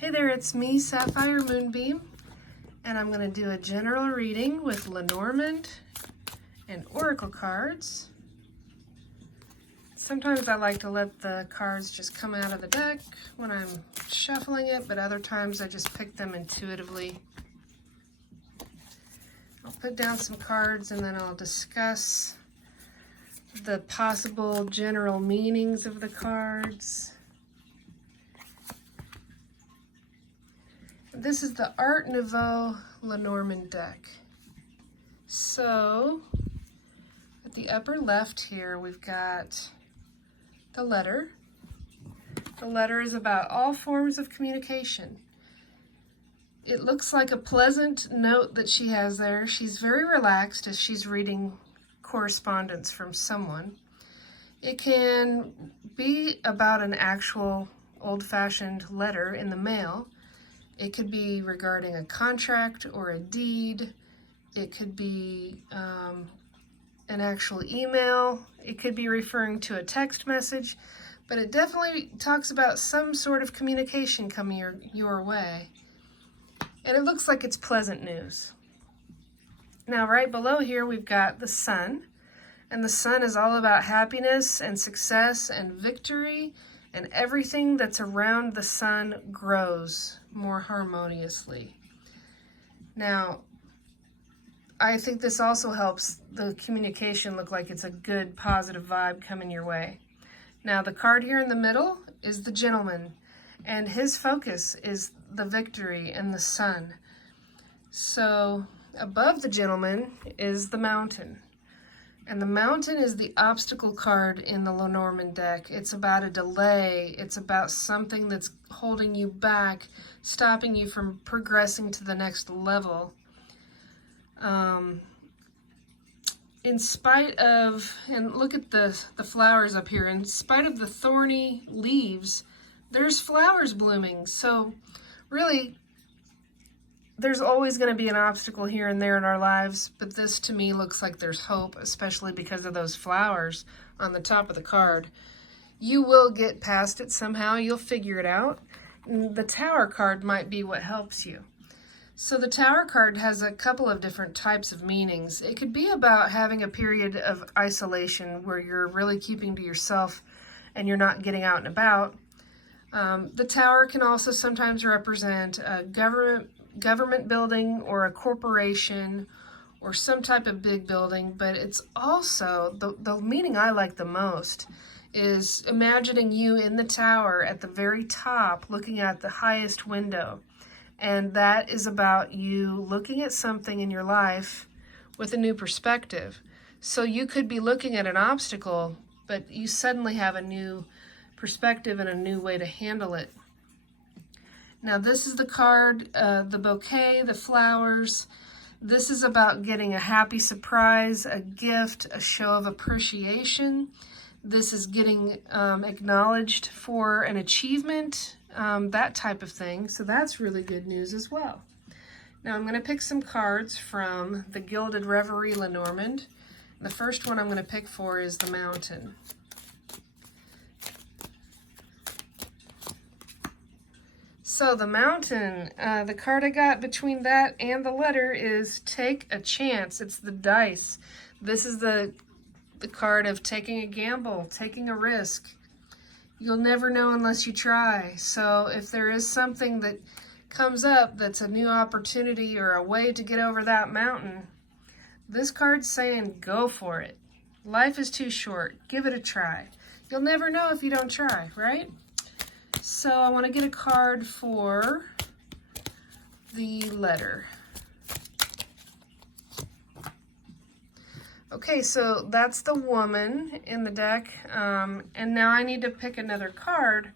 Hey there, it's me, Sapphire Moonbeam, and I'm going to do a general reading with Lenormand and Oracle cards. Sometimes I like to let the cards just come out of the deck when I'm shuffling it, but other times I just pick them intuitively. I'll put down some cards and then I'll discuss the possible general meanings of the cards. This is the Art Nouveau Lenormand deck. So, at the upper left here, we've got the letter. The letter is about all forms of communication. It looks like a pleasant note that she has there. She's very relaxed as she's reading correspondence from someone. It can be about an actual old-fashioned letter in the mail. It could be regarding a contract or a deed. It could be an actual email. It could be referring to a text message, but it definitely talks about some sort of communication coming your way. And it looks like it's pleasant news. Now, right below here, we've got the sun, and the sun is all about happiness and success and victory, and everything that's around the sun grows more harmoniously. Now, I think this also helps the communication look like it's a good, positive vibe coming your way. Now, the card here in the middle is the gentleman, and his focus is the victory and the sun. So, above the gentleman is the mountain. And the mountain is the obstacle card in the Lenormand deck. It's about a delay. It's about something that's holding you back, stopping you from progressing to the next level. In spite of, and look at the flowers up here, in spite of the thorny leaves, there's flowers blooming. So really, there's always going to be an obstacle here and there in our lives, but this to me looks like there's hope, especially because of those flowers on the top of the card. You will get past it somehow. You'll figure it out. The Tower card might be what helps you. So the Tower card has a couple of different types of meanings. It could be about having a period of isolation where you're really keeping to yourself and you're not getting out and about. The Tower can also sometimes represent a government building or a corporation or some type of big building, but it's also, the meaning I like the most is imagining you in the tower at the very top looking at the highest window. And that is about you looking at something in your life with a new perspective. So you could be looking at an obstacle, but you suddenly have a new perspective and a new way to handle it. Now this is the card, the bouquet, the flowers. This is about getting a happy surprise, a gift, a show of appreciation. This is getting acknowledged for an achievement, that type of thing. So that's really good news as well. Now I'm going to pick some cards from the Gilded Reverie Lenormand. The first one I'm going to pick for is the Mountain. So the Mountain, the card I got between that and the letter is Take a Chance. It's the dice. This is the card of taking a gamble, taking a risk. You'll never know unless you try. So if there is something that comes up that's a new opportunity or a way to get over that mountain, this card's saying go for it. Life is too short. Give it a try. You'll never know if you don't try, right? So I want to get a card for the letter. Okay, so that's the woman in the deck, and now I need to pick another card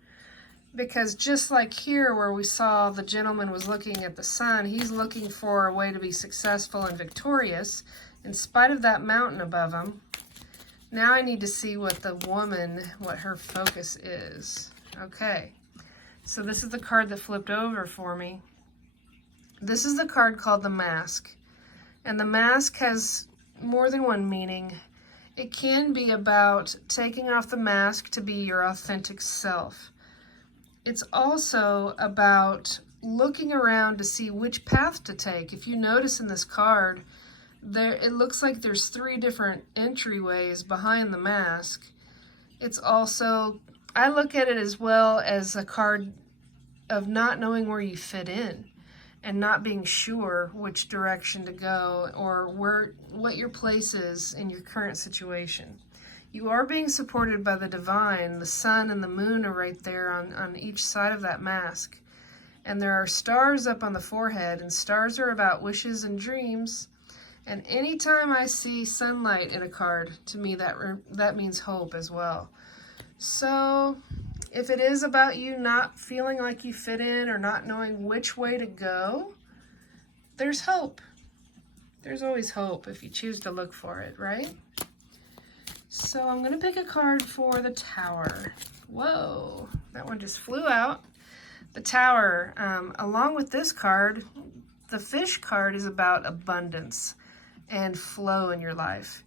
because just like here where we saw the gentleman was looking at the sun, he's looking for a way to be successful and victorious in spite of that mountain above him. Now I need to see what the woman, what her focus is. Okay, so this is the card that flipped over for me. This is the card called the Mask, and the mask has more than one meaning. It can be about taking off the mask to be your authentic self. it's also about looking around to see which path to take. If you notice in this card, it looks like there's 3 different entryways behind the mask. It's also, I look at it as well as a card of not knowing where you fit in and not being sure which direction to go or what your place is in your current situation. You are being supported by the divine. The sun and the moon are right there on each side of that mask. And there are stars up on the forehead, and stars are about wishes and dreams. And anytime I see sunlight in a card, to me that means hope as well. So if it is about you not feeling like you fit in or not knowing which way to go, there's hope. There's always hope if you choose to look for it, right? So I'm going to pick a card for the Tower. Whoa, that one just flew out. The Tower, along with this card, the Fish card is about abundance and flow in your life.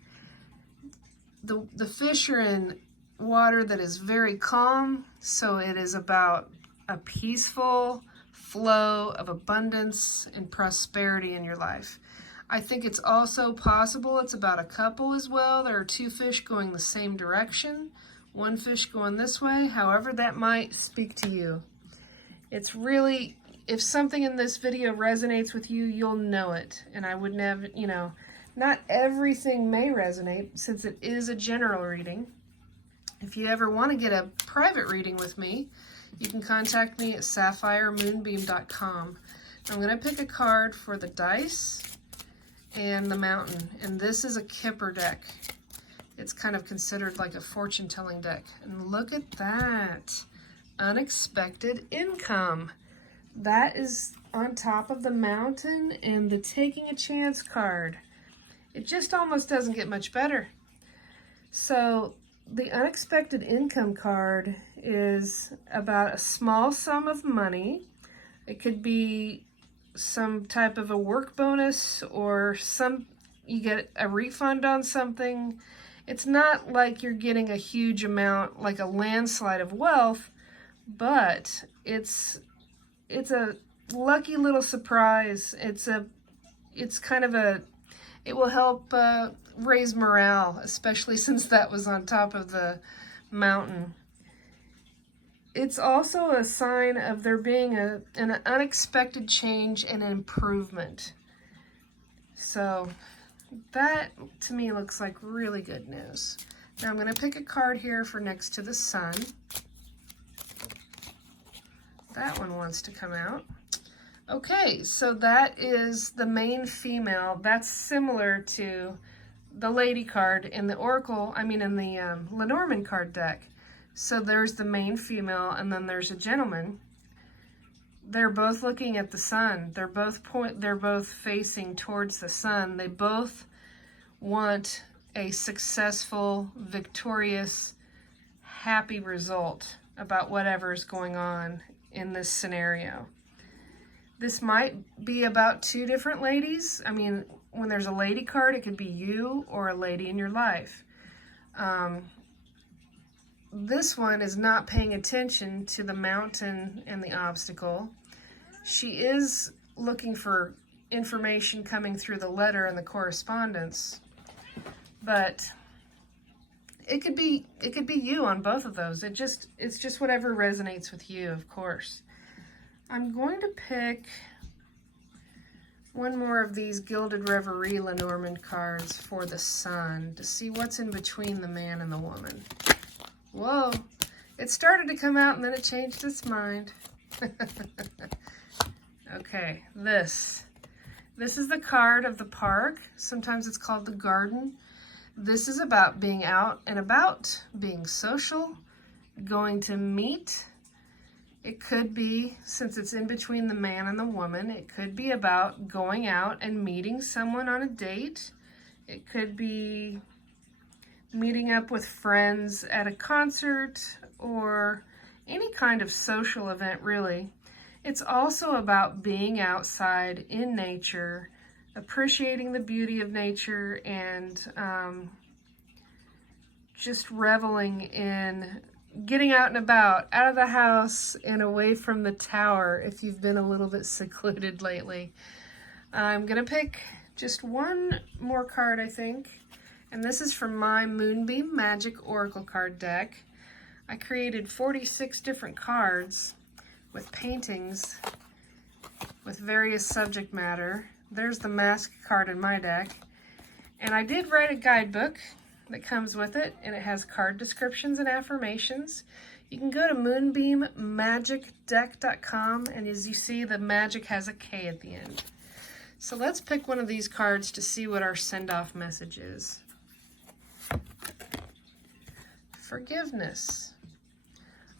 The fish are in water that is very calm, so it is about a peaceful flow of abundance and prosperity in your life. I think it's also possible it's about a couple as well. There are 2 fish going the same direction, 1 fish going this way, however that might speak to you. It's really, if something in this video resonates with you, you'll know it. And I would never, not everything may resonate since it is a general reading. If you ever want to get a private reading with me, you can contact me at sapphiremoonbeam.com. I'm going to pick a card for the dice and the mountain, and this is a Kipper deck. It's kind of considered like a fortune-telling deck. And look at that. Unexpected income. That is on top of the mountain and the taking a chance card. It just almost doesn't get much better. So the unexpected income card is about a small sum of money. It could be some type of a work bonus or you get a refund on something. It's not like you're getting a huge amount, like a landslide of wealth, but it's a lucky little surprise. It will help raise morale, especially since that was on top of the mountain. It's also a sign of there being an unexpected change and improvement. So that to me looks like really good news. Now I'm going to pick a card here for next to the sun. That one wants to come out. Okay, so that is the main female. That's similar to the lady card in the Oracle, in the Lenormand card deck. So there's the main female, and then there's a gentleman. They're both looking at the sun. They're both facing towards the sun. They both want a successful, victorious, happy result about whatever is going on in this scenario. This might be about 2 different ladies. When there's a lady card, it could be you or a lady in your life. This one is not paying attention to the mountain and the obstacle. She is looking for information coming through the letter and the correspondence, but it could be you on both of those. It's just whatever resonates with you, of course. I'm going to pick one more of these Gilded Reverie Lenormand cards for the sun to see what's in between the man and the woman. Whoa, it started to come out and then it changed its mind. Okay, this is the card of the park. Sometimes it's called the garden. This is about being out and about, being social, going to meet. It could be, since it's in between the man and the woman, it could be about going out and meeting someone on a date. It could be meeting up with friends at a concert or any kind of social event, really. It's also about being outside in nature, appreciating the beauty of nature, and just reveling in getting out and about, out of the house and away from the tower if you've been a little bit secluded lately. I'm going to pick just one more card, I think, and this is from my Moonbeam Magick Oracle card deck. I created 46 different cards with paintings with various subject matter. There's the mask card in my deck. And I did write a guidebook that comes with it, and it has card descriptions and affirmations. You can go to moonbeammagickdeck.com, and as you see, the magic has a K at the end. So let's pick one of these cards to see what our send-off message is. Forgiveness.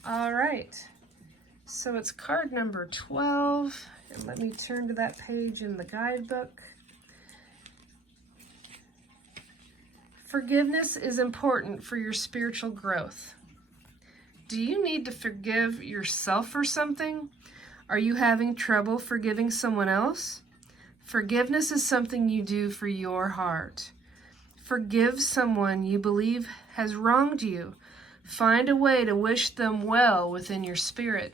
All right, so it's card number 12, and let me turn to that page in the guidebook. Forgiveness is important for your spiritual growth. Do you need to forgive yourself for something? Are you having trouble forgiving someone else? Forgiveness is something you do for your heart. Forgive someone you believe has wronged you. Find a way to wish them well within your spirit.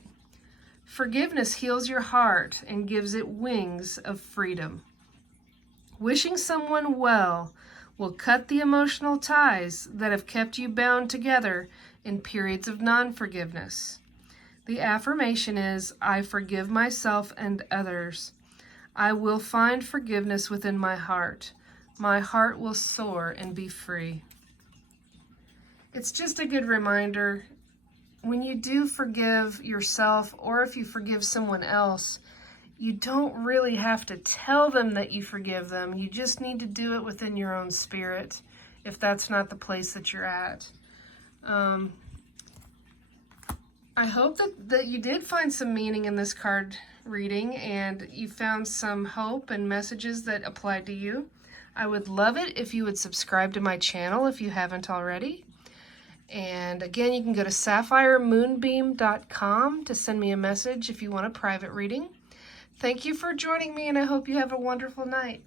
Forgiveness heals your heart and gives it wings of freedom. Wishing someone well will cut the emotional ties that have kept you bound together in periods of non-forgiveness. The affirmation is, I forgive myself and others. I will find forgiveness within my heart. My heart will soar and be free. It's just a good reminder, when you do forgive yourself, or if you forgive someone else, you don't really have to tell them that you forgive them. You just need to do it within your own spirit, if that's not the place that you're at. I hope that you did find some meaning in this card reading, and you found some hope and messages that applied to you. I would love it if you would subscribe to my channel if you haven't already. And again, you can go to sapphiremoonbeam.com to send me a message if you want a private reading. Thank you for joining me, and I hope you have a wonderful night.